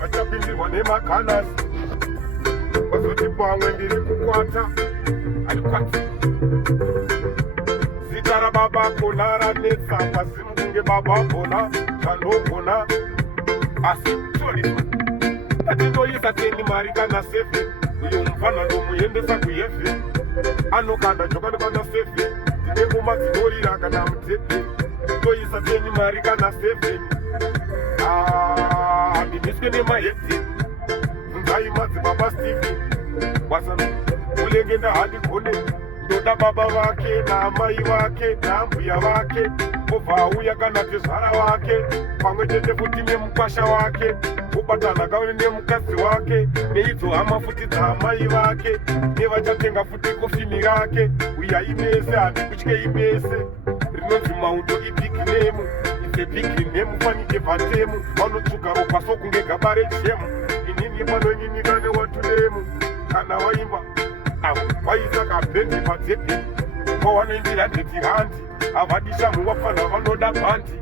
vachapindirwa nemakanasi vazoti pamwe ndiri kukwata haikwati zita rababa kona ranetsa pazimu kunge baba kona zvanogona asi torifa atindoisa teni mari kana 7 uyo mufana ndomuendesa kuhefe anokanda joka nekana 7 tinengoma dzinorira kana mutepe toisa teni mari kana 7 ndimiswe nemahedhi nzai madzibaba Stephen wasano ulenge ndahandigone ndoda baba vake naamai vake naambuya vake obva auya kana tezvara vake pamwe chete futi nemukwasha wake obatana kaune nemukadzi wake neidzo hama futi dzaamai vake nevachatenga futi kofini rake uyai mese handikutyei mese rinonzi maundo ibhiginemu ite bhiginemu fanike bhatemu vanotsvuga ropa sokunge gaba rejemu inini panonyinyika newatunemu kana waimba avo vaisa kabhendi padzepi kwawanoimbira ndetirandi havadishamu vafana vanoda bhandi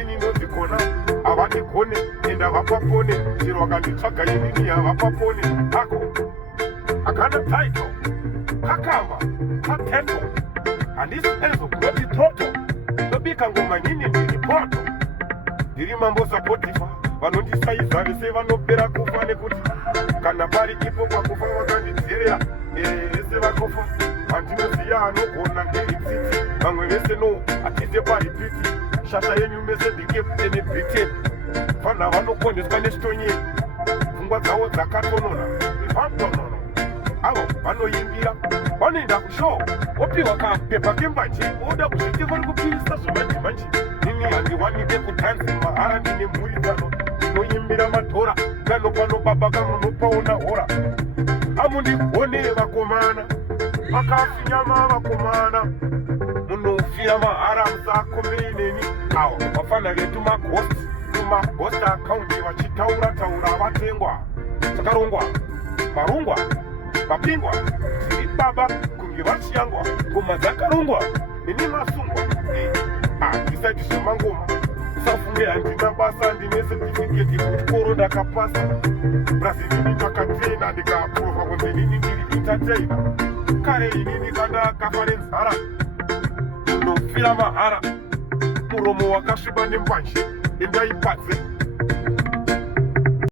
ini ndozvikona havadigone enda havapapone chero vakanditsvaga inini havapapone ako akana taito kakava kateto handisi ezo kunoti toto tobika ngoma nyini ndiri poto ndiri mambo sapotifa vanondisaiza vese vanopera kufa nekuti kana pari ipo pakufa vakandidzerera vese vakofa handinoziya anogona nderitsiti vamwe vese no hatize paripiti shasha yenyu mese ndikeputene britain fana vanokondeswa nechitonyeni pfungwa dzavo dzakatonona vanotonono avo vanoimbira vanoenda kushoo opiwa kapepa kembanje oda kuzviti vari kupirisa zvemanjimanje nini handiwanike kutanzi mahara ndine mhuri dzano ndinoimbira madhora kano pano baba kamunopaona hora amundigone vakomana vakafinyama vakomana munofira mahara musakombei neni avo vafana vetu magost akaundi vachitaura vatengwa dzakarongwa marungwa mapingwa zviri baba kunge vachiyangwa ngoma dzakarongwa neni masungwa ndisaiti zvemangoma usafunge handina basa ndine setifiketi kuchikoro ndakapasa brazilini ndakatrena ndikaprova kunze nini ndiri entertaina kare inini kana kafa nenzara ndinofira mahara muromo wakasviba nembanje endaipadze